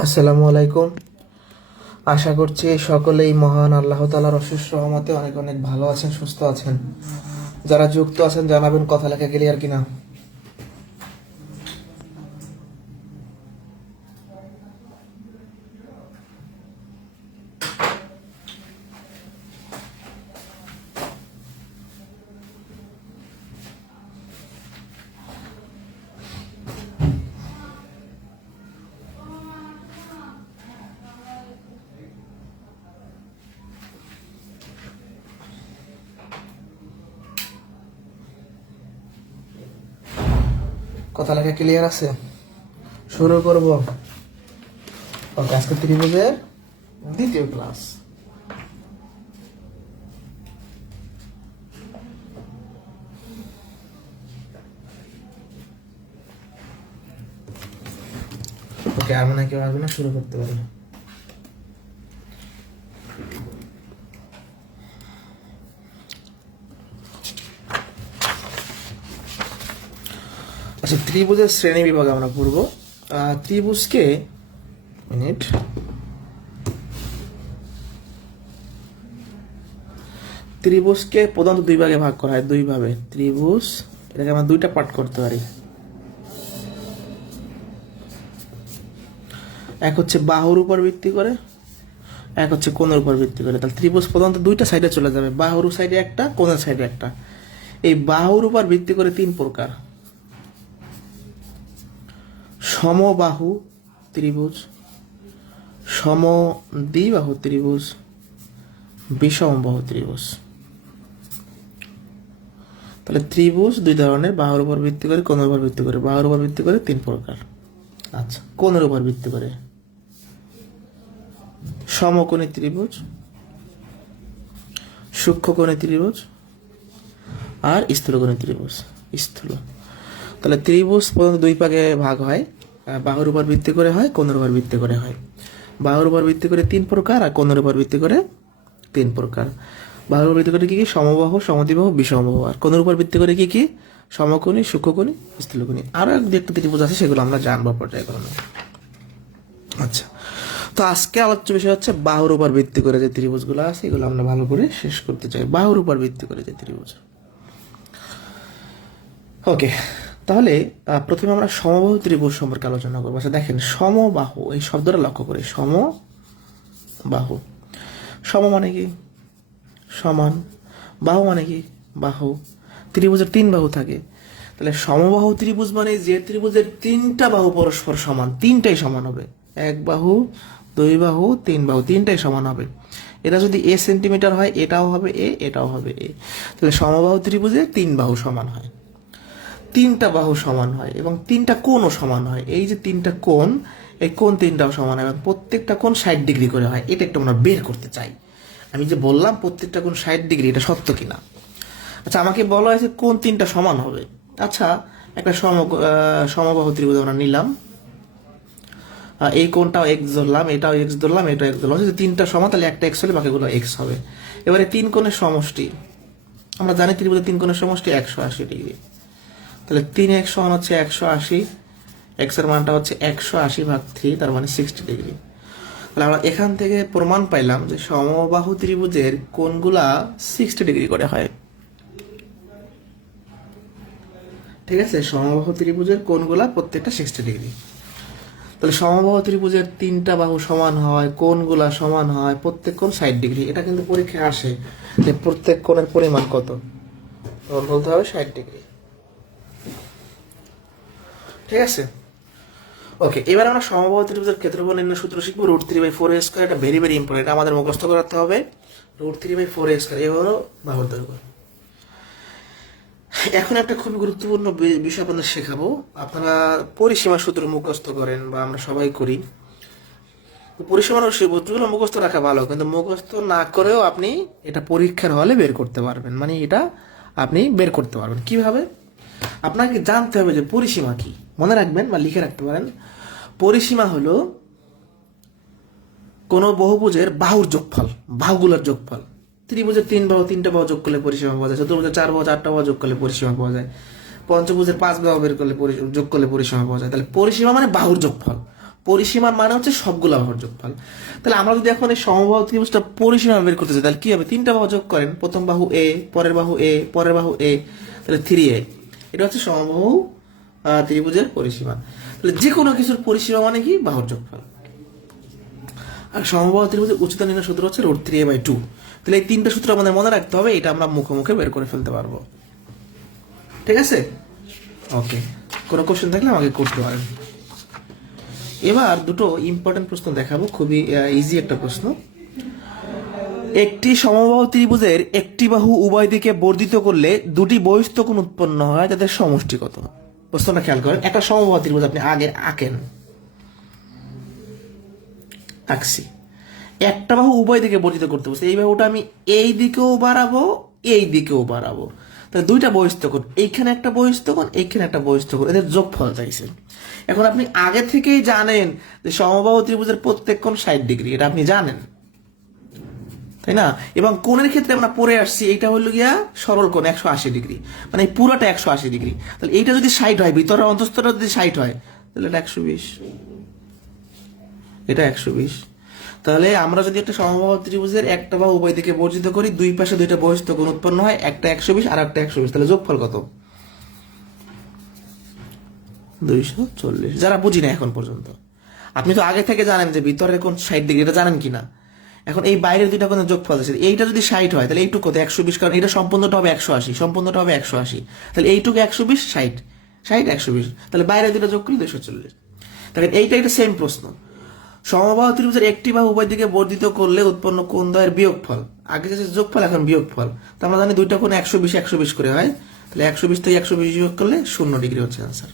আসসালামু আলাইকুম। আশা করছি সকলেই মহান আল্লাহ তাআলার অশেষ রহমতে অনেক অনেক ভালো আছেন, সুস্থ আছেন। যারা যুক্ত আছেন জানাবেন কথা লেখা ক্লিয়ার কিনা। কথা লেখা ক্লিয়ার আছে? শুরু করব। ওকে, আজকে ত্রিভুজের দ্বিতীয় ক্লাস। ওকে, আর মনে হয় কেউ আসবে না, শুরু করতে পারি। আচ্ছা, ত্রিভুজের শ্রেণী বিভাগ আমরা পড়ব। ত্রিভুজকে মিনিট ত্রিভুজকে প্রধানত দুই ভাগে ভাগ করা হয়, দুই ভাবে ত্রিভুজ। এটাকে আমরা দুইটা পার্ট করতে পারি। এক হচ্ছে বাহুর উপর ভিত্তি করে, এক হচ্ছে কোণের উপর ভিত্তি করে। তাহলে ত্রিভুজ প্রধানত দুইটা সাইডে চলে যাবে, বাহুর সাইডে একটা, কোণের সাইডে একটা। এই বাহুর উপর ভিত্তি করে তিন প্রকার: সমবাহু ত্রিভুজ, সমদ্বিবাহু ত্রিভুজ, বিষমবাহু ত্রিভুজ। তাহলে ত্রিভুজ দুই ধরনের, বাহুর উপর ভিত্তি করে, কোণের উপর ভিত্তি করে। বাহুর উপর ভিত্তি করে তিন প্রকার। আচ্ছা, কোণের উপর ভিত্তি করে সমকোণী ত্রিভুজ, সূক্ষ্মকোণী ত্রিভুজ আর স্থূলকোণী ত্রিভুজ। স্থূল। তাহলে ত্রিভুজ প্রধানত দুই ভাগে ভাগ হয়, বাহুর উপর ভিত্তি করে হয়, কোণের উপর ভিত্তি করে হয়। বাহুর উপর ভিত্তি করে তিন প্রকার আর কোণের উপর ভিত্তি করে তিন প্রকার। বাহুর উপর ভিত্তি করে কি কি? সমবাহু, সমদ্বিবাহু, বিষমবাহু। আর কোণের উপর ভিত্তি করে কি কি? সমকোণী, সূক্ষ্মকোণী, স্থূলকোণী। আরো এক দুই একটা ত্রিভুজ আছে, সেগুলো আমরা জানবো পর্যায়ক্রমে। আচ্ছা, তো আজকে আলোচ্য বিষয় হচ্ছে বাহুর উপর ভিত্তি করে যে ত্রিভুজগুলো আছে, এগুলো আমরা ভালো করে শেষ করতে চাই। বাহুর উপর ভিত্তি করে যে ত্রিভুজ। ওকে, তাহলে প্রথমে আমরা সমবাহু ত্রিভুজ সম্পর্কে আলোচনা করবো। আচ্ছা দেখেন, সমবাহু এই শব্দটা লক্ষ্য করি। সমবাহু, সম মানে কি? সমান। বাহু মানে কি? বাহু। ত্রিভুজের তিন বাহু থাকে। তাহলে সমবাহু ত্রিভুজ মানে যে ত্রিভুজের তিনটা বাহু পরস্পর সমান, তিনটাই সমান হবে। এক বাহু, দুই বাহু, তিন বাহু, তিনটাই সমান হবে। এটা যদি এ সেন্টিমিটার হয়, এটাও হবে এ, এটাও হবে এ। তাহলে সমবাহু ত্রিভুজে তিন বাহু সমান হয়, তিনটা বাহু সমান হয় এবং তিনটা কোণও সমান হয়। এই যে তিনটা কোণ, এই কোণ তিনটাও সমান হয় এবং প্রত্যেকটা কোণ 60 ডিগ্রি করে হয়। এটা একটু আমরা বের করতে চাই। আমি যে বললাম প্রত্যেকটা কোণ 60 ডিগ্রি, এটা সত্য কিনা? আচ্ছা, আমাকে বলা হয়েছে কোণ তিনটা সমান হবে। আচ্ছা, একটা সমবাহু ত্রিভুজ আমরা নিলাম। এই কোণটাও এক্স ধরলাম, এটাও এক্স ধরলাম, এটাও এক্স ধরলাম। যদি তিনটা সমান, তাহলে একটা এক্স হলে বাকিগুলো এক্স হবে। এবারে তিন কোণের সমষ্টি, আমরা জানি ত্রিভুজের তিন কোণের সমষ্টি 180 ডিগ্রি। তাহলে 3x সমান হচ্ছে 180। এক্স এর মানটা হচ্ছে 180/3, তার মানে 60 ডিগ্রি। তাহলে আমরা এখান থেকে প্রমাণ পাইলাম যে সমবাহু ত্রিভুজের কোণগুলা 60 ডিগ্রি করে হয়। ঠিক আছে, সমবাহু ত্রিভুজের কোণগুলা প্রত্যেকটা 60 ডিগ্রি। তাহলে সমবাহু ত্রিভুজের তিনটা বাহু সমান হয়, কোণগুলা সমান হয়, প্রত্যেক কোণ 60 ডিগ্রি। এটা কিন্তু পরীক্ষায় আসে যে প্রত্যেক কোণের পরিমাণ কত, তখন বলতে হবে 60 ডিগ্রি। ঠিক আছে, ওকে। এবার আমরা সমবাহু ত্রিভুজের ক্ষেত্রফল নির্ণয় সূত্র শিখবো। √3/4a²। এটা ভেরি ভেরি ইম্পর্টেন্ট, আমাদের মুখস্থ করতে হবে। √3/4a², এই হলো বাহুর দৈর্ঘ্য। এখন একটা খুব গুরুত্বপূর্ণ বিষয় আপনাদের শেখাবো। আপনারা পরিসীমা সূত্র মুখস্থ করেন বা আমরা সবাই করি। পরিসীমার সূত্রগুলো মুখস্থ রাখা ভালো, কিন্তু মুখস্থ না করেও আপনি এটা পরীক্ষার হলে বের করতে পারবেন। মানে এটা আপনি বের করতে পারবেন কিভাবে? আপনাকে জানতে হবে যে পরিসীমা কি। মনে রাখবেন বা লিখে রাখতে পারেন, পরিসীমা হলো কোনো বহুভুজের বাহুর যোগফল, বাহুগুলোর যোগফল। ত্রিভুজের তিন বাহু, তিনটা বাহু যোগ করলে পরিসীমা পাওয়া যায়। চতুর্ভুজের চার বাহু, চারটা বাহু যোগ করলে পরিসীমা পাওয়া যায়। পঞ্চভুজের পাঁচ বাহু বের করলে যোগ করলে পরিসীমা পাওয়া যায়। তাহলে পরিসীমা মানে বাহুর যোগফল। পরিসীমার মানে হচ্ছে সবগুলো বাহুর যোগফল। তাহলে আমরা যদি এখন এই সমবাহু ত্রিভুজটা পরিসীমা বের করতে চাই তাহলে কি হবে, তিনটা বাহু যোগ করেন, প্রথম বাহু এ, পরের বাহু এ, পরের বাহু এ, তাহলে 3a। এটা হচ্ছে সমবাহু ত্রিভুজের পরিসীমা। তাহলে যে কোনো কিছুর পরিসীমা মানে কি, বাহুর যোগফল। আর সমবাহু ত্রিভুজের উচ্চতা নির্ণয় সূত্র হচ্ছে √3a/2। তাহলে এই তিনটা সূত্র আমাদের মনে রাখতে হবে, এটা আমরা মুখে মুখে বের করে ফেলতে পারবো। ঠিক আছে, ওকে। কোনো কোশ্চেন থাকলে আমাকে করতে পারেন। এবার দুটো ইম্পর্টেন্ট প্রশ্ন দেখাবো, খুবই ইজি একটা প্রশ্ন। একটি সমবাহু ত্রিভুজের একটি বাহু উভয় দিকে বর্ধিত করলে দুটি বহিস্থ কোণ উৎপন্ন হয়, তাদের সমষ্টি কত? প্রশ্নটা খেয়াল করেন। একটা সমবাহু ত্রিভুজ আপনি আগে আঁকছি, একটা বাহু উভয় দিকে বর্ধিত করতে বলছে। এই বাহুটা আমি এই দিকেও বাড়াবো, এই দিকেও বাড়াবো, তাহলে দুইটা বহিস্থ কোণ, এইখানে একটা বহিস্থ কোণ, এইখানে একটা বহিস্থ কোণ, এদের যোগফল চাইছে। এখন আপনি আগে থেকেই জানেন যে সমবাহু ত্রিভুজের প্রত্যেক কোণ 60°, এটা আপনি জানেন, তাই না? এবং কোণের ক্ষেত্রে আমরা পড়ে আসছি, এইটা হলো গিয়া সরল কোণ 180°, মানে এই পুরোটা 180°। তাহলে এইটা যদি 60 হয়, ভিতরের অন্তঃস্থটা যদি 60 হয়, তাহলে এটা 120, এটা 120। তাহলে আমরা যদি একটা সমবাহু ত্রিভুজের একটা বাহু উভয় দিকে বর্ধিত করি, দুই পাশে দুইটা বহিস্থ কোণ উৎপন্ন হয়, একটা 120 আর একটা 120, তাহলে যোগফল কত? 240। যারা বুঝি না এখন পর্যন্ত, আপনি তো আগে থেকে জানেন যে ভিতরের কোণ 60°, এটা জানেন কিনা। এখন এই বাইরের দুইটা কোণের যোগফল আছে, এইটা যদি 60 হয় তাহলে এইটুকু কত? 120, কারণ এটা সম্পূর্ণটা হবে 180, সম্পূর্ণটা হবে 180, তাহলে এইটুকু 120, 60, 60, 120, তাহলে বাইরের দুইটা যোগ করলে 240। তাহলে এইটা একটা সেম প্রশ্ন। সমবাহু ত্রিভুজের একটি বাহু উভয় দিকে বর্ধিত করলে উৎপন্ন কোণ দ্বয়ের বিয়োগফল। আগে যে যোগফল, এখন বিয়োগফল। তো আমরা জানি দুইটা কোণ 120, 120 করে হয়, তাহলে 120 থেকে 120 বিয়োগ করলে 0° হচ্ছে আনসার।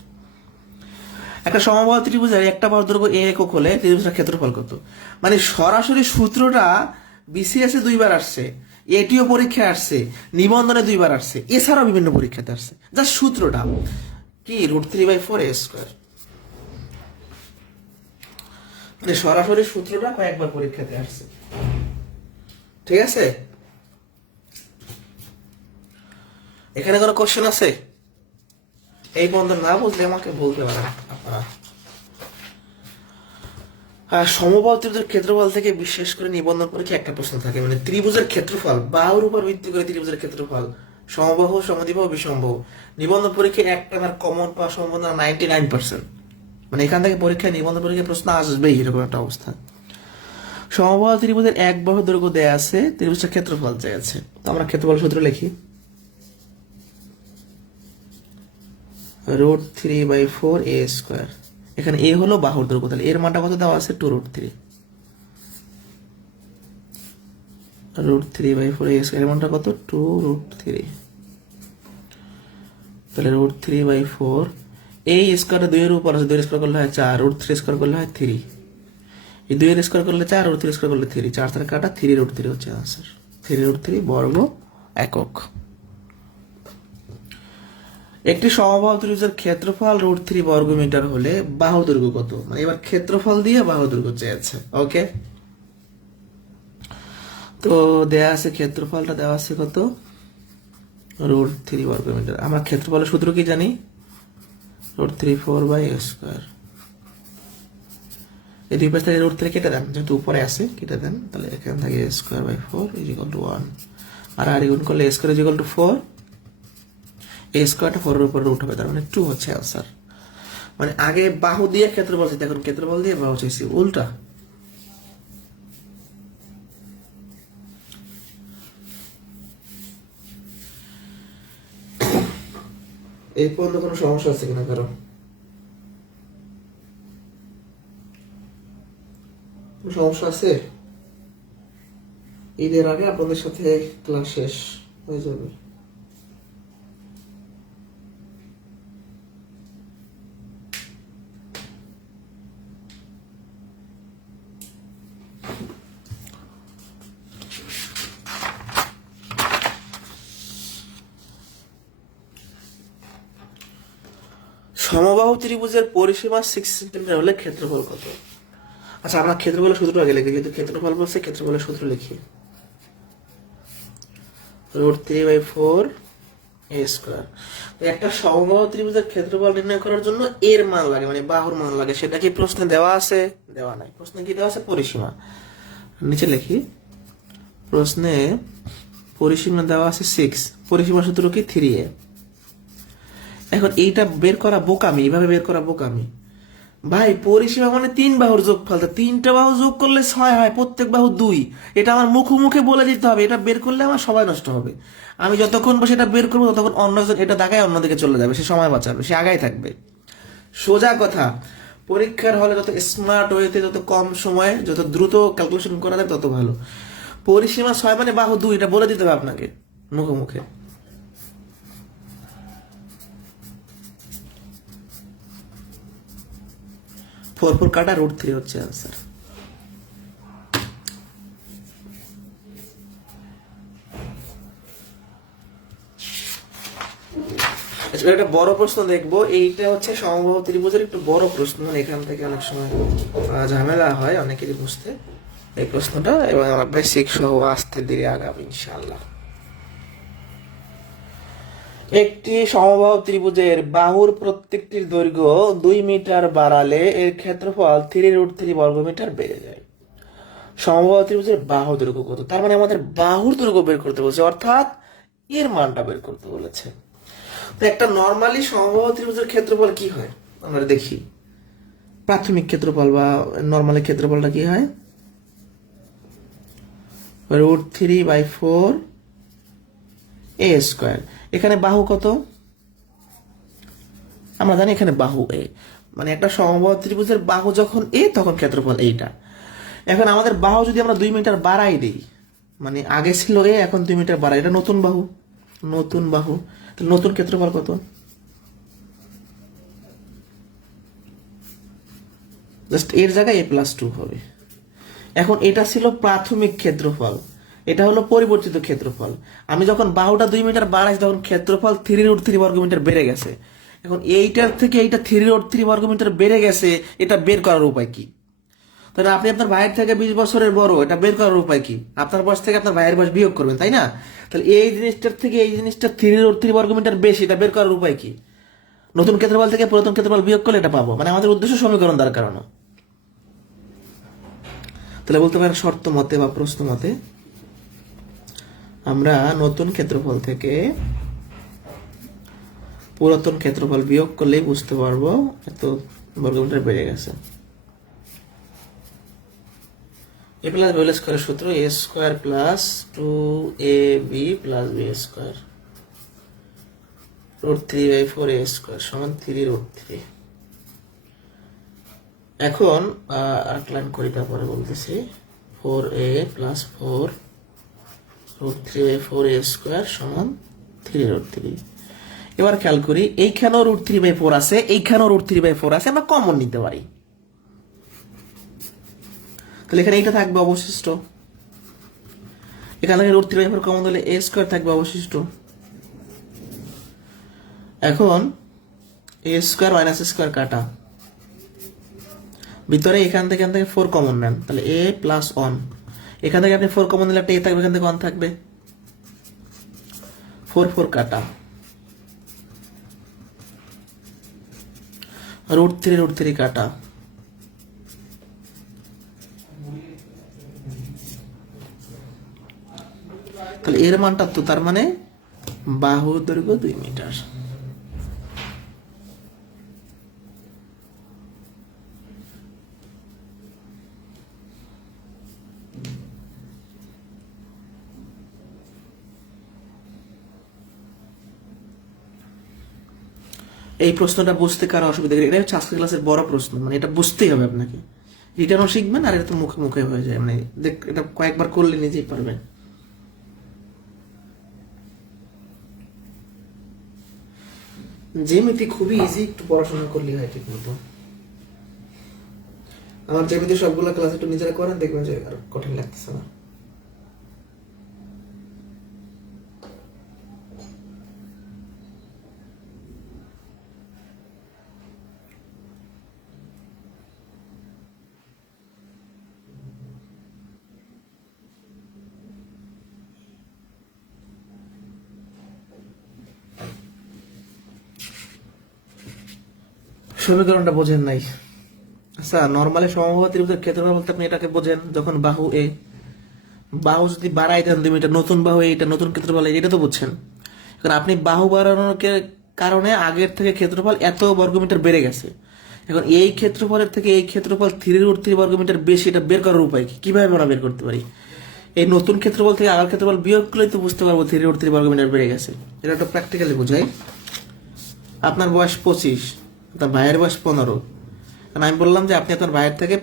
একটা সমবাহু ত্রিভুজের একটা বাহুর দৈর্ঘ্য a একক হলে ত্রিভুজটার ক্ষেত্রফল কত? মানে সরাসরি সূত্রটা বিসিএস এ 2বার আসছে, এটিও পরীক্ষায় আসছে, নিবন্ধনে 2বার আসছে, এছাড়াও বিভিন্ন পরীক্ষাতে আসছে। জাস্ট সূত্রটা কি, √3/4a²। মানে সরাসরি সূত্রটা কয়েকবার পরীক্ষাতে আসছে। ঠিক আছে, এখানে কোনো কোশ্চেন আছে? এই বন্ধ না বুঝলে আমাকে বলতে পারেন আপনারা। সমবাহু ত্রিভুজের ক্ষেত্রফল থেকে বিশেষ করে নিবন্ধন পরীক্ষা একটা প্রশ্ন থাকে, মানে ত্রিভুজের ক্ষেত্রফল, বাহুর উপর ভিত্তি করে ত্রিভুজের ক্ষেত্রফল, সমবাহু, সমদ্বিবাহু, বিষমবাহু। নিবন্ধন পরীক্ষায় একটা কমন পাওয়ার সম্ভাবনা 99%। মানে এখান থেকে পরীক্ষায়, নিবন্ধন পরীক্ষায় প্রশ্ন আসবেই, এরকম একটা অবস্থা। সমবাহু ত্রিভুজের এক বাহু দৈর্ঘ্য দেয়া আছে, ত্রিভুজের ক্ষেত্রফল চেয়েছে। তো আমরা ক্ষেত্রফল সূত্র লিখি, √3/4a²। এখানে a হলো বাহুর দৈর্ঘ্য, তাহলে এর মানটা কত দেওয়া আছে? 2√3। √3/4a², এর মানটা কত? 2√3। তাহলে √3/4, এই স্কোয়ারটা 2 এর উপর আছে, 2 এর স্কোয়ার করলে হয় 4, √3 স্কোয়ার করলে হয় 3, এই 2 এর স্কোয়ার করলে 4, √3 স্কোয়ার করলে 3, 4 থেকে কাটা, 3√3 হচ্ছে আনসার। 3√3 বর্গ একক। একটি সমবাহু ত্রিভুজের ক্ষেত্রফল √3 বর্গমিটার হলে বাহু দৈর্ঘ্য কত? মানে এবার ক্ষেত্রফল দিয়ে বাহু দৈর্ঘ্য চেয়েছে। ওকে, তো দেয়া আছে, ক্ষেত্রফলটা দেওয়া আছে কত? √3 বর্গমিটার। আমরা ক্ষেত্রফলের সূত্র কি জানি? √3/4a²। এই দুই পাশ থেকে √3 কেটে দেন, যেহেতু উপরে আছে কেটে দেন, তাহলে এখানে থাকে a²/4 = 1, আর গুণ করলে a² = 4, a স্কোয়ারটা 4 এর উপর রুট হবে, তার মানে 2 হচ্ছে আনসার। মানে আগে বাহু দিয়ে ক্ষেত্রফল চাইছি, এখন ক্ষেত্রফল দিয়ে বাহু চাইছি, উল্টা। এই পর্যন্ত কোনো সমস্যা আছে কিনা কারো? সমস্যা আছে? ঈদের আগে আপনাদের সাথে ক্লাস শেষ হয়ে যাবে। সমবাহু ত্রিভুজের পরিসীমা 6 সেন্টিমিটার হলে ক্ষেত্রফল কত? আচ্ছা, আমরা ক্ষেত্রফলের সূত্র আগে লিখি, যেহেতু ক্ষেত্রফল বলছে ক্ষেত্রফলের সূত্র লিখি, √3/4a²। তো একটা সমবাহু ত্রিভুজের ক্ষেত্রফল নির্ণয় করার জন্য এর মান লাগে, মানে বাহুর মান লাগে। সেটা কি প্রশ্নে দেওয়া আছে? দেওয়া নাই। প্রশ্নে কি দেওয়া আছে? পরিসীমা। নিচে লিখি, প্রশ্নে পরিসীমা দেওয়া আছে 6, পরিসীমা সূত্র কি 3a। এখন এইটা বের করা বোকামি, এইভাবে বের করা বোকামি। ভাই পরিসীমা মানে 3 বাহুর যোগফল, তা 3টা বাহু যোগ করলে 6 হয়, প্রত্যেক বাহু 2। এটা আমার মুখে বলে দিতে হবে, এটা বের করলে আমার সময় নষ্ট হবে। আমি যতক্ষণ বসে এটা বের করবো ততক্ষণ অন্যজন এটা দেখায় অন্যদিকে চলে যাবে, সে সময় বাঁচাবে, সে আগাই থাকবে। সোজা কথা, পরীক্ষার হলে যত স্মার্ট ওয়েতে, যত কম সময়ে, যত দ্রুত ক্যালকুলেশন করা যায় তত ভালো। পরিসীমা 6 মানে বাহু 2, এটা বলে দিতে হবে আপনাকে মুখে। 4 কাটা √3 হচ্ছে आंसर। একটা বড় প্রশ্ন দেখবো, এইটা হচ্ছে সমবাহু ত্রিভুজের একটু বড় প্রশ্ন, মানে এখান থেকে অনেক সময় ঝামেলা হয় অনেকেরই বুঝতে এই প্রশ্নটা, এবং আমরা বেসিক সহ আস্তে ধীরে আগাবো ইনশাআল্লাহ। একটি সমবাহু ত্রিভুজের বাহুর প্রত্যেকটির দৈর্ঘ্য 2 মিটার বাড়ালে এর ক্ষেত্রফল 3√3 বর্গমিটার বেড়ে যায়। সমবাহু ত্রিভুজের বাহু দৈর্ঘ্য কত? তার মানে আমাদের বাহুর দৈর্ঘ্য বের করতে বলছে, অর্থাৎ এর মানটা বের করতে বলেছে। তো একটা নর্মালি সমবাহু ত্রিভুজের ক্ষেত্রফল কি হয় আমরা দেখি। প্রাথমিক ক্ষেত্রফল বা নর্মালি ক্ষেত্রফলটা কি হয়? √3/4 a²। এখানে বাহু কত? আমরা জানি এখানে বাহু এ, মানে একটা সমবাহু ত্রিভুজের বাহু যখন এ তখন ক্ষেত্রফল এইটা। এখন আমাদের বাহু যদি আমরা 2 মিটার বাড়াই দিই, মানে আগে ছিল এ, এখন 2 মিটার বাড়াই, এটা নতুন বাহু, নতুন ক্ষেত্রফল কত? জাস্ট এর জায়গায় a+2 হবে। এখন এটা ছিল প্রাথমিক ক্ষেত্রফল, এটা হলো পরিবর্তিত ক্ষেত্রফল। আমি যখন বাহুটা 2 মিটার বাড়াইছি তখন ক্ষেত্রফল 3√3 বর্গমিটার বেড়ে গেছে। এখন এইটার থেকে এইটা 3√3 বর্গমিটার বেড়ে গেছে, এটা বের করার উপায় কি? তাহলে আপনি আপনার ভাইয়ের থেকে 20 বছরের বড়, এটা বের করার উপায় কি? আপনার বয়স থেকে আপনার ভাইয়ের বয়স বিয়োগ করবেন, তাই না? তাহলে এই জিনিসটার থেকে এই জিনিসটা 3√3 বর্গমিটার বেশি, এটা বের করার উপায় কি? নতুন ক্ষেত্রফল থেকে পুরাতন ক্ষেত্রফল বিয়োগ করলে এটা পাবো, মানে আমাদের উদ্দেশ্য সমীকরণ দ্বারা কারণ। তাহলে বলতে পারেন শর্ত মতে বা প্রশ্ন মতে আমরা নতুন ক্ষেত্রফল থেকে পুরাতন ক্ষেত্রফল বিয়োগ করলেই বুঝতে পারবো এত বর্গমিটার বেড়ে গেছে। a প্লাস b স্কয়ারের সূত্র a² plus 2ab plus b² √3/4 a² সমান 3√3। এখন আউটলাইন করি, তারপরে বলতেছি 4a প্লাস 4 √3/4 a² সমান 3√3। এবার খেয়াল করি, এইখানেও √3/4 আছে, এইখানেও √3/4 আছে, আমরা কমন নিতে পারি। তাহলে এখানে এইটা থাকবে অবশিষ্ট, এখান থেকে √3/4 কমন দিলে a² থাকবে অবশিষ্ট। এখন a² - a² কাটা, ভিতরে এখান থেকে 4 কমন নেন, তাহলে a প্লাস 1। এখান থেকে আপনি 4 কমন নিলে একটা a থাকবে, এখান থেকে 1 থাকবে, 4 কাটা, √3 কাটা, তাহলে এর মানটা তো, তার মানে বাহুর দৈর্ঘ্য 2 মিটার। এই প্রশ্নটা বুঝতে কারো অসুবিধা নেই, এটা হচ্ছে আজকের ক্লাসের বড় প্রশ্ন, মানে এটা বুঝতেই হবে আপনাকে। রিটার্নও শিখবেন, আর এটা তো মুখে হয়ে যায়, মানে এটা কয়েকবার করলে নিজেই পারবেন। জ্যামিতি খুবই ইজি, একটু পড়াশোনা করলে হয় ঠিক মতো। আমার জ্যামিতি সবগুলো ক্লাস একটু নিজেরা করেন, দেখবেন যে আর কঠিন লাগতেছে না। সমীকরণটা বোঝেন নাই। আচ্ছা, নর্মালি সমবাহু ত্রিভুজের ক্ষেত্রফল বলতে আপনি এটাকে বোঝেন, যখন বাহু এ, বাহু যদি বাড়াই দেন 2 মিটার, নতুন বাহু এটা নতুন ক্ষেত্রফল এটা তো বুঝছেন। এখন আপনি বাহু বাড়ানোর কারণে আগের থেকে ক্ষেত্রফল এত বর্গমিটার বেড়ে গেছে। এখন এই ক্ষেত্রফলের থেকে এই ক্ষেত্রফল 3√3 বর্গমিটার বেশি, এটা বের করার উপায় কি, কিভাবে আমরা বের করতে পারি? এই নতুন ক্ষেত্রফল থেকে আগের ক্ষেত্রফল বিয়োগ করলেই তো বুঝতে পারবো 3√3 বর্গমিটার বেড়ে গেছে। এটা একটা প্র্যাকটিক্যালি বোঝাই। আপনার বয়স 25, আপনার ভাইয়ের বয়স 15। কারণ আমি বললাম যে আপনি আপনার ভাইয়ের থেকে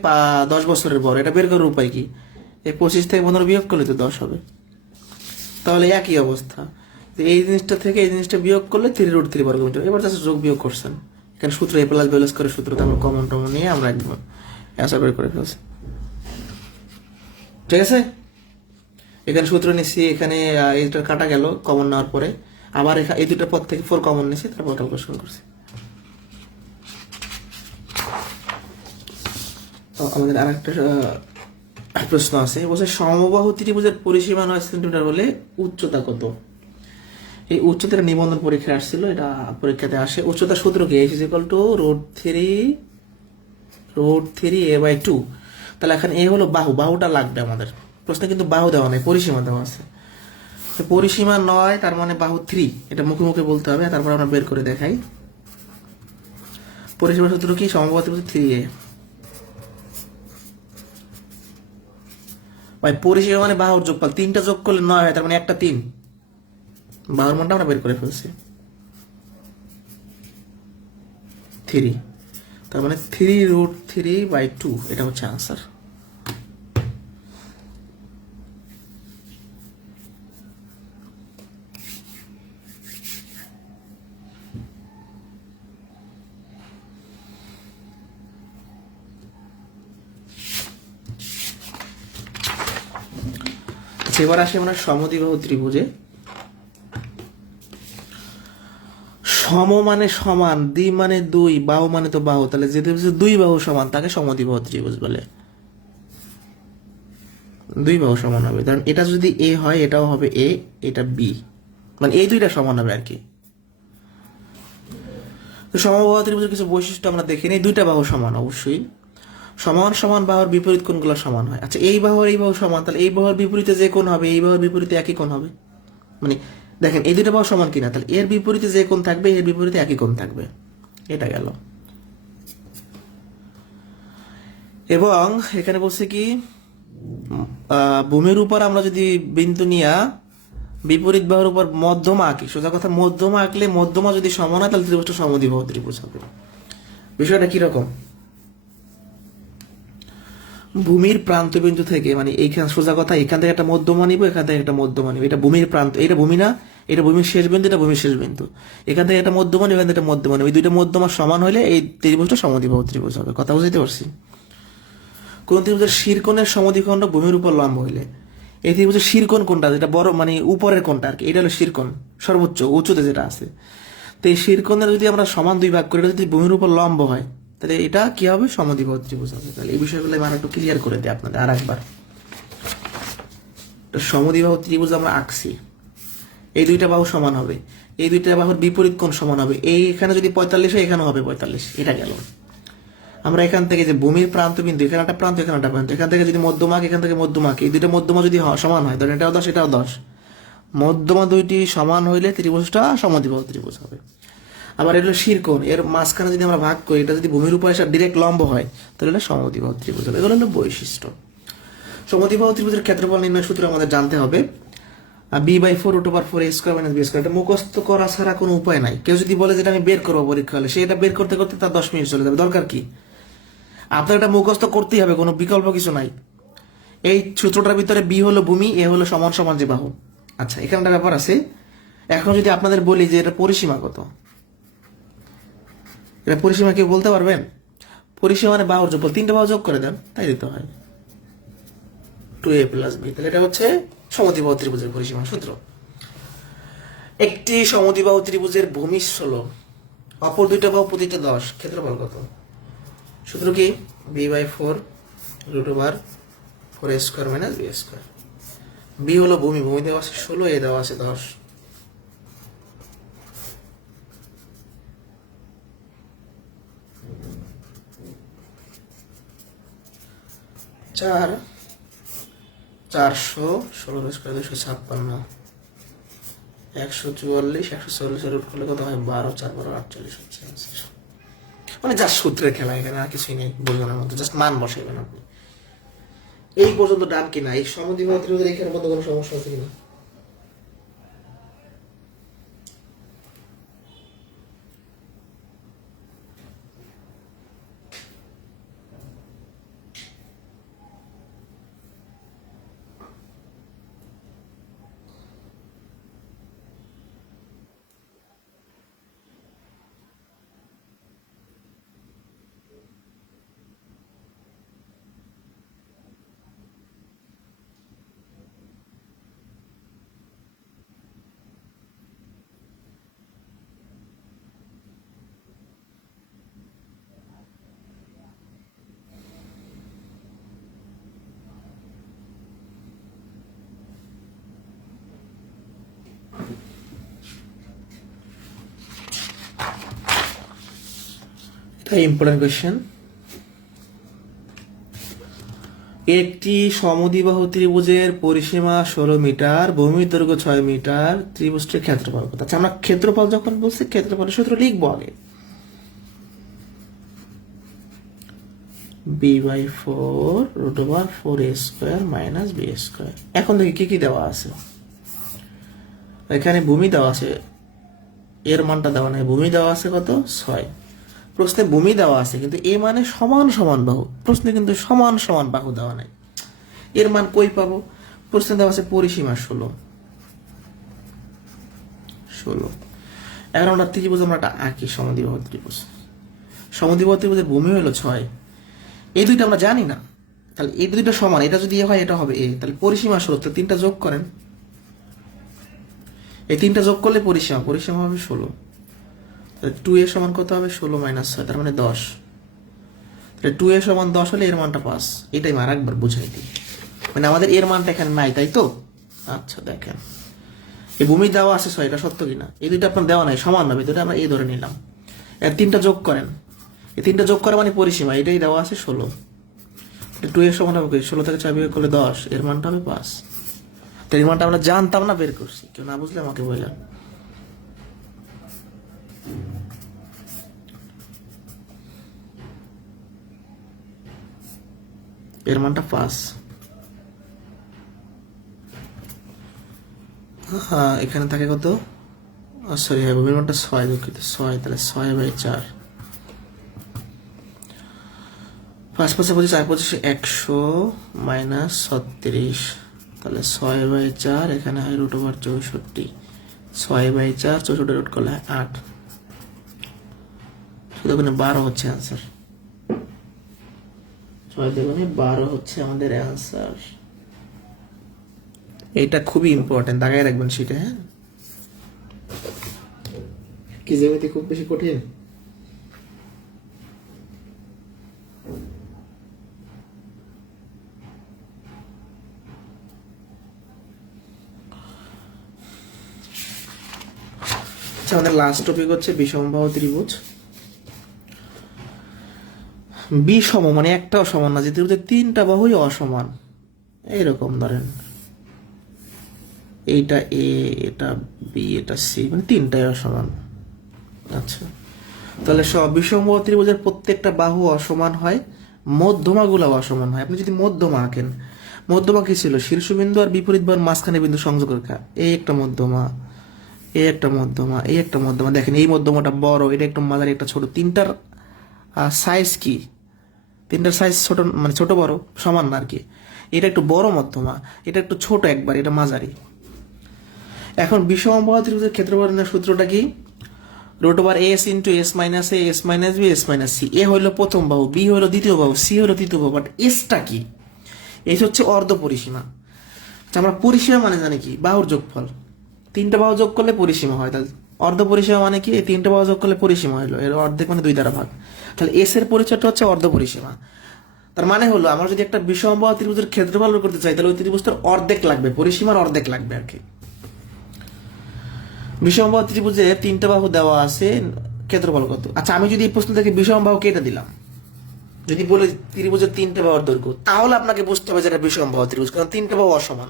10 বছরের বড়, এটা বের করার উপায় কি? এই 25 থেকে 15 বিয়োগ করলে তো 10 হবে। তাহলে একই অবস্থা, এই জিনিসটা থেকে এই জিনিসটা বিয়োগ করলে 3√3 বর্গমিটার। এবার জাস্ট যোগ বিয়োগ করছেন, এখানে সূত্র a প্লাস b করে সূত্রটা আমরা কমন টমন নিয়ে আমরা একদম অ্যান্সার বের করে ফেলছি। ঠিক আছে, এখানে সূত্র নিচ্ছি, এখানে এইটা কাটা গেল কমন নেওয়ার পরে, আবার এই দুটো পদ থেকে 4 কমন নিচ্ছি, তারপর ক্যালকুলেশন করছি। আমাদের আর একটা প্রশ্ন আছে, বলছে সমবাহু ত্রিভুজের পরিসীমা 9 সেন্টিমিটার হলে উচ্চতা কত? এই উচ্চতার নিবন্ধন পরীক্ষায় আসছিল, এটা পরীক্ষাতে আসে। উচ্চতার সূত্র কি? h √3 a/2। তাহলে এখন এ হলো বাহু, বাহুটা লাগবে আমাদের প্রশ্নে, কিন্তু বাহু দেওয়া নেই, পরিসীমা দেওয়া আছে। পরিসীমা 9, তার মানে বাহু 3, এটা মুখে মুখে বলতে হবে, তারপর আমরা বের করে দেখাই। পরিসীমা সূত্র কি? সমবাহু ত্রিভুজ 3a। ভাই পরিসীমা মানে বাহুর যোগফল, 3টা যোগ করলে 9 হয়, তার মানে একটা 3, বাহুর মানটা আমরা বের করে ফেলছি 3, তার মানে 3√3/2, এটা হচ্ছে আনসার। এবার আসি আমরা সমদ্বিবাহু ত্রিভুজে। সম মানে সমান, দ্বি মানে 2, বাহু মানে তো বাহু, তাহলে যে ত্রিভুজে 2 বাহু সমান তাকে সমদ্বিবাহু ত্রিভুজ বলে। 2 বাহু সমান হবে, কারণ এটা যদি এ হয় এটাও হবে এ, এটা বি, মানে এই দুইটা সমান হবে আর কি। তো সমবাহু ত্রিভুজের কিছু বৈশিষ্ট্য আমরা দেখি নিই। 2টা বাহু সমান, অবশ্যই সমান সমান বাহুর বিপরীত কোণগুলো সমান হয়। আচ্ছা, এই বাহু আর এই বাহু সমান, তাহলে এই বাহুর বিপরীতে যে কোণ হবে এই বাহুর বিপরীতে একই কোণ হবে। মানে দেখেন এই 2টা বাহু সমান কিনা, তাহলে এর বিপরীতে যে কোণ থাকবে এর বিপরীতে একই কোণ থাকবে, এটা গেল। এবং এখানে বলছে কি, ভূমির উপর আমরা যদি বিন্দু নিয়া বিপরীত বাহুর উপর মধ্যমা আঁকি, সোজা কথা মধ্যমা আঁকলে মধ্যমা যদি সমান হয় তাহলে ত্রিভুজটা সমদ্বিবাহু ত্রিভুজ হবে। বিষয়টা কিরকম? ভূমির প্রান্ত বিন্দু থেকে, মানে এইখানে সোজা কথা, এখান থেকে একটা মধ্যমা নিব, এখান থেকে একটা মধ্যমা নিব, এটা ভূমির প্রান্ত, এটা ভূমি না, এটা ভূমির শেষ বিন্দু, এটা ভূমির শেষ বিন্দু। এখান থেকে একটা মধ্যমা নিব, এখান থেকে একটা মধ্যমা নিব, এই দুইটা মধ্যমা সমান হলে এই ত্রিভুজটা সমদ্বিবাহু ত্রিভুজ হবে। কথা বুঝতে পারছি? কোন ত্রিভুজের শিরকোণের সমদ্বিখণ্ড ভূমির উপর লম্ব হইলে, এই ত্রিভুজের শিরকোণ কোনটা, যেটা বড় মানে উপরের কোণটা আর কি, এটা হলো শিরকোণ, সর্বোচ্চ উচ্চতে যেটা আছে। তো এই শিরকোণের যদি আমরা সমান 2 ভাগ করি, এটা যদি ভূমির উপর লম্ব হয়, তাহলে এটা কি হবে? সমদ্বিবাহু ত্রিভুজ হবে। তাহলে এই বিষয়গুলো আমি একটু ক্লিয়ার করে দিই আপনাদের আর একবার। সমদ্বিবাহু ত্রিভুজ আমরা আঁকছি, এই 2টা বাহু সমান হবে, এই 2টা বাহুর বিপরীত কোণ সমান হবে, এই এখানে যদি 45 হয় এখানে হবে 45, এটা গেল। আমরা এখান থেকে যে ভূমির প্রান্ত বিন্দু, এখানে একটা প্রান্ত, এখানে একটা প্রান্ত, এখান থেকে যদি মধ্যমা, এখান থেকে মধ্যমা, এই 2টা মধ্যমা যদি সমান হয়, ধরেন এটাও 10 এটাও 10, মধ্যমা 2টি সমান হইলে ত্রিভুজটা সমদ্বিবাহু ত্রিভুজ হবে। আবার এটা হলো শিরকোণ, এর মাঝখানে যদি আমরা ভাগ করি, এটা যদি ভূমির উপর এসে ডিরেক্ট লম্ব হয় তাহলে এটা সমদ্বিবাহু ত্রিভুজ হবে। এগুলো হলো বৈশিষ্ট্য। সমদ্বিবাহু ত্রিভুজের ক্ষেত্রফল নির্ণয় সূত্র আমাদের জানতে হবে, b/4√4a² - b²। এটা মুখস্থ করা ছাড়া কোনো উপায় নাই। কেউ যদি বলে যেটা আমি বের করবো পরীক্ষা হলে, সে এটা বের করতে করতে তার 10 মিনিট চলে যাবে, দরকার কি? আপনার এটা মুখস্থ করতেই হবে, কোনো বিকল্প কিছু নাই। এই সূত্রটার ভিতরে বি হলো ভূমি, এ হলো সমান সমান যে বাহু। আচ্ছা, এখানে একটা ব্যাপার আছে, এখন যদি আপনাদের বলি যে এটা পরিসীমা কত, এটা পরিসীমা কেউ বলতে পারবেন? পরিসীমা মানে বাহুর যোগফল, 3টা বাহু যোগ করে দেন, তাই দিতে হয় 2a + b। তাহলে এটা হচ্ছে সমদ্বিবাহু ত্রিভুজের পরিসীমা সূত্র। একটি সমদ্বিবাহু ত্রিভুজের ভূমি 16, অপর 2টা বাহু প্রতিটা 10, ক্ষেত্রফল কত? সূত্র কি? b/4√4a² - b²। বি হলো ভূমি, ভূমি দেওয়া আছে 16, এ দেওয়া আছে 10। চার, 400, 16 স্কোয়ার 256, 144, 144 রুট করলে কত হয়? 12, 4, 12, 48 হচ্ছে answer। মানে জাস্ট সূত্রের খেলা, এখানে আর কিছুই নেই বোঝানোর মতো, জাস্ট মান বসাইবেন আপনি। এই পর্যন্ত ডান কিনা? এই সমদ্বিবাহু ত্রিভুজের এখানে মধ্যে কোনো সমস্যা আছে কিনা? এটা ইম্পর্টেন্ট কোয়েশ্চেন। একটি সমদ্বিবাহু ত্রিভুজের পরিসীমা 16 মিটার, ভূমির দৈর্ঘ্য 6 মিটার, ত্রিভুজটির ক্ষেত্রফল কত? আচ্ছা, আমরা ক্ষেত্রফল যখন বলছি ক্ষেত্রফলের সূত্র লিখবো আগে। b/4 √4a² - b²। এখন দেখি কি কি দেওয়া আছে। এখানে ভূমি দেওয়া আছে, এর মানটা দেওয়া নেই। ভূমি দেওয়া আছে কত? 6। প্রশ্নে ভূমি দেওয়া আছে কিন্তু এ মানে সমান সমান বাহু, প্রশ্নে কিন্তু সমান সমান বাহু দেওয়া নাই। এর মান কই পাবো? প্রশ্নে দেওয়া আছে পরিসীমা 16। এখন আমরা ত্রিভুজ আমরা একটা আঁকি, সমদ্বিবাহু ত্রিভুজ। সমদ্বিবাহু ত্রিভুজের ভূমি হলো 6। এই দুইটা আমরা জানি না, তাহলে এই দুইটা সমান, এটা যদি এ হয় এটা হবে এ, তাহলে পরিসীমা 16, তাহলে 3টা যোগ করেন। এই 3টা যোগ করলে পরিসীমা হবে 16। তাহলে 2a সমান কত হবে? 16 - 6, তার মানে 10। তাহলে 2a সমান 10 হলে এর মানটা 5। এটাই আর একবার বুঝাই দিই, মানে আমাদের এর মানটা এখানে নাই, তাই তো? আচ্ছা দেখেন, এই ভূমি দেওয়া আছে 6, এটা সত্য কিনা? এই দুইটা আপনার দেওয়া নাই, সমান হবে, দুটো আমরা এই ধরে নিলাম। এর 3টা যোগ করেন, এই 3টা যোগ করে মানে পরিসীমা, এটাই দেওয়া আছে 16। 2a সমান হবে 16 থেকে 6 বিয়োগ করলে 10, এর মানটা হবে 5। তো এর মানটা আমরা জানতাম না, বের করছি। কেউ না বুঝলে আমাকে বললেন। এর মানটা 5। হ্যাঁ, এখানে থাকে কত? সরি, হ্যাঁ, ভূমির মানটা 6, দুঃখিত 6। তাহলে 6/4, 5 5 25, 4 25, 100 - 36। তাহলে 6/4, এখানে হয় √64। 6/4, 64 রুট করলে 8, শুধু ওখানে 12 হচ্ছে অ্যান্সার। 6 × 12 হচ্ছে আমাদের অ্যান্সার। এইটা খুবই ইম্পর্টেন্ট, দাগায় রাখবেন সেটা। হ্যাঁ, কি জ্যামিতি খুব বেশি কঠিন? আমাদের লাস্ট টপিক হচ্ছে বিষমবাহু ত্রিভুজ। বিষম মানে একটাও সমান না, যে ত্রিভুজের 3টা বাহুই অসমান। এইরকম ধরেন, এইটা এ, এটা বি, এটা সি, মানে 3টাই অসমান। আচ্ছা, তাহলে সব বিষমবাহু ত্রিভুজের প্রত্যেকটা বাহু অসমান হয়, মধ্যমাগুলো অসমান হয়। আপনি যদি মধ্যমা আঁকেন, মধ্যমা কি ছিল? শীর্ষবিন্দু আর বিপরীত বাহুর মাঝখানে বিন্দু সংযোগ রেখা। এই একটা মধ্যমা, এই একটা মধ্যমা, এই একটা মধ্যমা। দেখেন এই মধ্যমাটা বড়, এটা একটু মাঝারি, একটা ছোট। তিনটার সাইজ কি? তিনটার সাইজ ছোট, মানে ছোট বড় সমান না আর কি। এটা একটু বড় মধ্যমা, এটা একটু ছোট একবার, এটা মাঝারি। এখন বিষমবাহু ত্রিভুজের ক্ষেত্রফল নির্ণয়ের সূত্রটা কি? √s × s - a, s - b, s - c। এ হইল প্রথম বাহু, বি হইল দ্বিতীয় বাহু, সি হইল তৃতীয় বাহু। বাট এসটা কি? এই হচ্ছে অর্ধ পরিসীমা। আচ্ছা, আমরা পরিসীমা মানে জানি কি? বাহুর যোগফল। 3টা বাহু যোগ করলে পরিসীমা হয়। তাহলে অর্ধ পরিসীমা মানে কি? এই 3টা বাহু যোগ করলে পরিসীমা হলো, এর অর্ধেক মানে 2 দ্বারা ভাগ। তাহলে এস এর পরিচয়টা হচ্ছে অর্ধ পরিসীমা। তার মানে হলো, আমরা যদি একটা বিষমবাহু ত্রিভুজের ক্ষেত্রফল বের করতে চাই, তাহলে ওই ত্রিভুজটার অর্ধেক লাগবে, পরিসীমার অর্ধেক লাগবে আর কি। বিষমবাহু ত্রিভুজে 3টা বাহু দেওয়া আছে, ক্ষেত্রফল কত? আচ্ছা, আমি যদি এই প্রশ্ন থেকে বিষমবাহু কেটে দিলাম, যদি বলে ত্রিভুজের 3টে বাহুর দৈর্ঘ্য, তাহলে আপনাকে বুঝতে হবে যে এটা বিষমবাহু ত্রিভুজ, কারণ 3টে বাহু অসমান।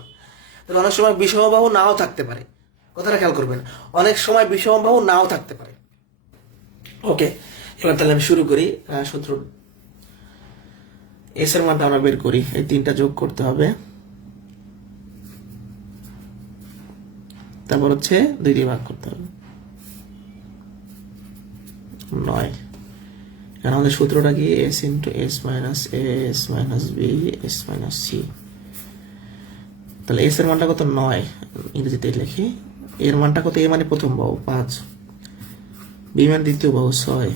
তাহলে অনেক সময় বিষমবাহু নাও থাকতে পারে, কথাটা খেয়াল করবেন, অনেক সময় বিষমবাহু নাও থাকতে পারে। ওকে, এবার তাহলে আমি শুরু করি। সূত্র এস এর মানটা আমরা বের করি। এই 3টা যোগ করতে হবে, তারপর হচ্ছে 2 দিয়ে ভাগ করতে হবে, 9। কারণ আমাদের সূত্রটা কি, S into S minus S minus B S minus C. তাহলে এস এর মানটা কত, 9, ইংরেজিতে লিখি। এর মানটা কত, এ মানে প্রথম বাহু 5, বি মানে দ্বিতীয় বাহু 6,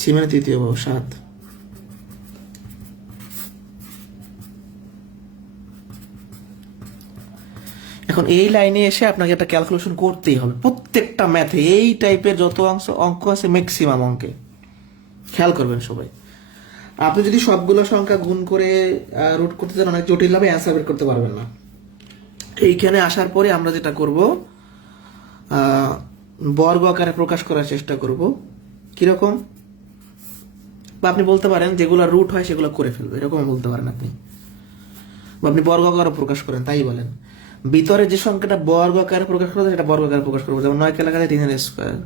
সি মানে তৃতীয় বাহু 7। এখন এই লাইনে এসে আপনাকে একটা ক্যালকুলেশন করতেই হবে। প্রত্যেকটা ম্যাথে এই টাইপের যত অঙ্ক আছে, ম্যাক্সিমাম অঙ্কে খেয়াল করবেন সবাই। আপনি যদি সবগুলো সংখ্যা গুণ করে রুট করতে চান, অনেক জটিল হবে, অ্যান্সার বের করতে পারবেন না। এইখানে আসার পরে আমরা যেটা করব, বর্গ আকারে প্রকাশ করার চেষ্টা করব। কিরকম? বা আপনি বলতে পারেন যেগুলো রুট হয় সেগুলো করে ফেলবো, এরকম বলতে পারেন আপনি। বা আপনি বর্গ আকারে প্রকাশ করেন, তাই বলেন। ভিতরে যে সংখ্যাটা বর্গ আকারে প্রকাশ করবো সেটা বর্গ আকারে প্রকাশ করবো। যেমন 9 কে লেখা যায় 3 স্কোয়ার,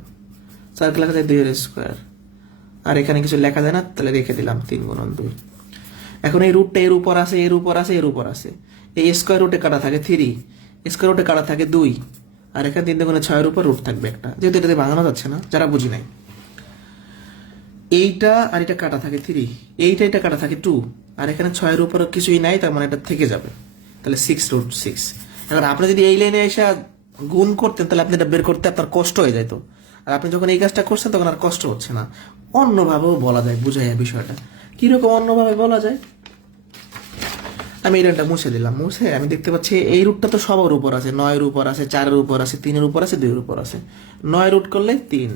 4 কে লেখা যায় 2 স্কোয়ার, আর এখানে কিছু লেখা যায় না, তাহলে রেখে দিলাম 3 গুণন 2। এখন এই রুটটা এর উপর আছে, এর উপর আছে, এর উপর আছে। এই স্কোয়ার রুটে কাটা থাকে 3, স্কোয়ার রুটে কাটা থাকে 2, আর এখানে 3 গুণে 6 এর উপর রুট থাকবে একটা, যেহেতু এটাতে ভাঙানো যাচ্ছে না, যারা বুঝি নাই। এইটা আর এটা কাটা থাকে 3, এটা কাটা থাকে 2, আর এখানে 6 এর উপর কিছুই নাই, তার মানে এটা থেকে যাবে। তাহলে 6√6। এবার আপনি যদি এই লাইনে এসে গুণ করতেন, তাহলে আপনি এটা বের করতে আপনার কষ্ট হয়ে যেত। আর আপনি যখন এই কাজটা করছেন তখন আর কষ্ট হচ্ছে না। অন্যভাবেও বলা যায়, বুঝাই বিষয়টা কিরকম অন্যভাবে বলা যায়। আমি এই লাইনটা মুছে দিলাম, মুছে আমি দেখতে পাচ্ছি এই রুটটা তো সবার উপর আছে, 9 এর উপর আছে, 4 এর উপর আছে, 3 এর উপর আছে, 2 এর উপর আছে। 9 রুট করলে 3,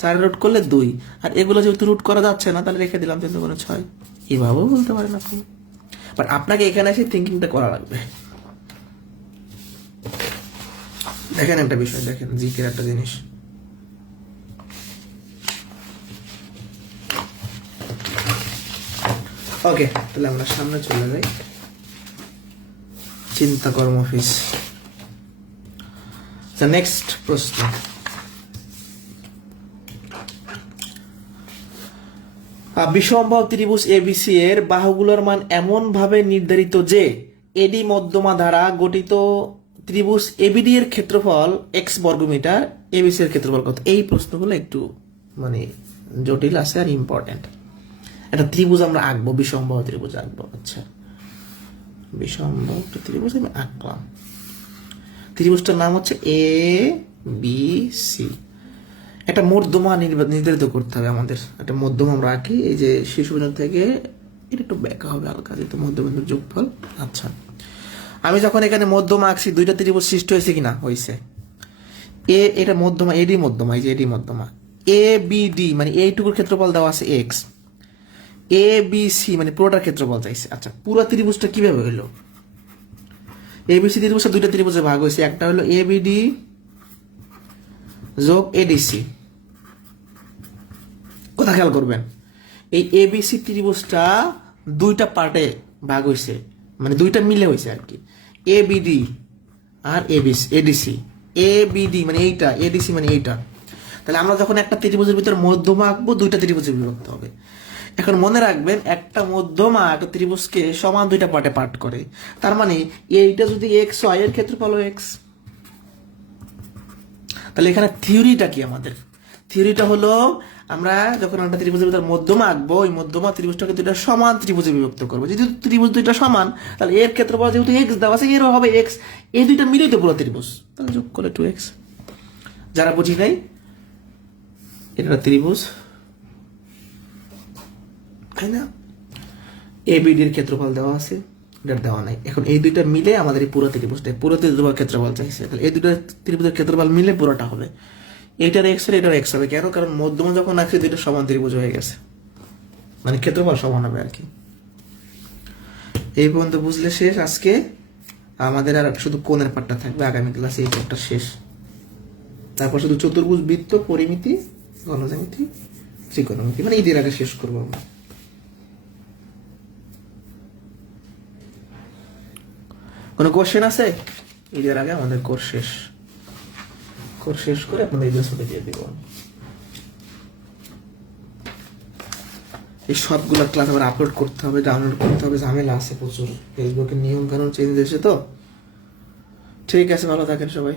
4 রুট করলে 2, আর এগুলো যেহেতু রুট করা যাচ্ছে না, তাহলে রেখে দিলাম 3 গুণে 6। এভাবেও বলতে পারেন আপনি, বাট আপনাকে এখানে এসে থিঙ্কিংটা করা লাগবে। দেখেন একটা বিষয়, দেখেন জিকের একটা জিনিস। ওকে, তাহলে আমরা সামনে চলে যাই। চিন্তা কর্ম অফিস। নেক্সট প্রশ্ন, বিষমবাহু ত্রিভুজ এবিসি এর বাহুগুলোর মান এমন ভাবে নির্ধারিত যে এডি মধ্যমা দ্বারা গঠিত ত্রিভুজ এবিডি এর ক্ষেত্রফল x বর্গমিটার, এবিসি এর ক্ষেত্রফল কত? এই প্রশ্নগুলো একটু মানে জটিল আছে আর ইম্পর্টেন্ট। একটা ত্রিভুজ আমরা আঁকবো, বিষমবাহু ত্রিভুজ আঁকবো। আচ্ছা, বিষমবাহু ত্রিভুজ আমি আঁকলাম। ত্রিভুজটার নাম হচ্ছে এ বি সি। একটা মধ্যমা নির্ধারিত করতে হবে আমাদের। একটা মধ্যমা আমরা আঁকি, এই যে শীর্ষবিন্দু থেকে এটা একটু ব্যাকা হবে হালকা, যেহেতু মধ্যবিন্দুর যোগফল। আচ্ছা, আমি যখন এখানে মধ্যমা আঁকছি, 2টা ত্রিভুজ সৃষ্টি হয়েছে কিনা? হয়েছে। এটা মধ্যমা, এডি মধ্যমা, এই যে এডি মধ্যমা। এ বি ডি মানে এইটুকুর ক্ষেত্রফল দেওয়া আছে এক্স। এ বি সি মানে পুরোটার ক্ষেত্রফল চাইছে। আচ্ছা, পুরো ত্রিভুজটা কিভাবে হইলো? এবিসি ত্রিভুজটা 2টা ত্রিভুজে ভাগ হয়েছে, একটা হলো এ বি ডি যোগ এডিসি। কথা খেয়াল করবেন, এই এবিসি ত্রিভুজটা 2টা পার্টে ভাগ হয়েছে, মানে 2টা মিলে হয়েছে আর কি। এ বিডি আর এডিসি। এ বিডি মানে এইটা, এডিসি মানে এইটা। তাহলে আমরা যখন একটা ত্রিভুজের ভিতরে মধ্যমা আঁকবো, 2টা ত্রিভুজে বিভক্ত হবে। এখন মনে রাখবেন, একটা মধ্যমা একটা ত্রিভুজকে সমান 2টা পার্টে পার্ট করে। তার মানে এইটা যদি এক্স হয়, এর ক্ষেত্রফল এক্স। তাহলে এখানে থিওরিটা কি আমাদের? থিওরিটা হলো, আমরা যখন একটা ত্রিভুজের ভিতরে মধ্যমা আঁকবো, ওই মধ্যমা ত্রিভুজটাকে 2টা সমান ত্রিভুজে বিভক্ত করবো। যেহেতু ত্রিভুজ 2টা সমান, তাহলে এর ক্ষেত্রফল যেহেতু এক্স দেওয়া আছে, এরও হবে এক্স। এই 2টা মিলেই তো পুরো ত্রিভুজ, তাহলে যোগ করলে 2x। যারা বুঝি নাই, এটা ত্রিভুজ, তাই না? এ বিডির ক্ষেত্রফল দেওয়া আছে, এটা দেওয়া নাই। এখন এই 2টা মিলে আমাদের এই পুরো ত্রিভুজটা, পুরো ত্রিভুজের ক্ষেত্রফল চাইছে। তাহলে এই 2টা ত্রিভুজের ক্ষেত্রফল মিলে পুরোটা হবে। এইটার এক্স আর এটার এক্স হবে। কেন? কারণ মধ্যমা যখন আঁকছি 2টা সমান ত্রিভুজ হয়ে গেছে, মানে ক্ষেত্রফল সমান হবে আর কি। এই পর্যন্ত বুঝলে শেষ আজকে। আমাদের আর শুধু কোণের পাটটা থাকবে আগামী ক্লাসে, এই পাটটা শেষ। তারপর শুধু চতুর্ভুজ, বৃত্ত, পরিমিতি, ঘনজ্যামিতি, ত্রিকোণমিতি, মানে ঈদের আগে শেষ করবো আমরা। কোনো কোশ্চেন আছে? ঈদের আগে আমাদের কোর্স শেষ করে আপনাদের ঈদের ছুটি দিয়ে দিব। এই সবগুলো ক্লাস আবার আপলোড করতে হবে, ডাউনলোড করতে হবে, ঝামেলা আছে প্রচুর। ফেসবুকের নিয়ম কানুন চেঞ্জ হয়েছে তো। ঠিক আছে, ভালো থাকেন সবাই।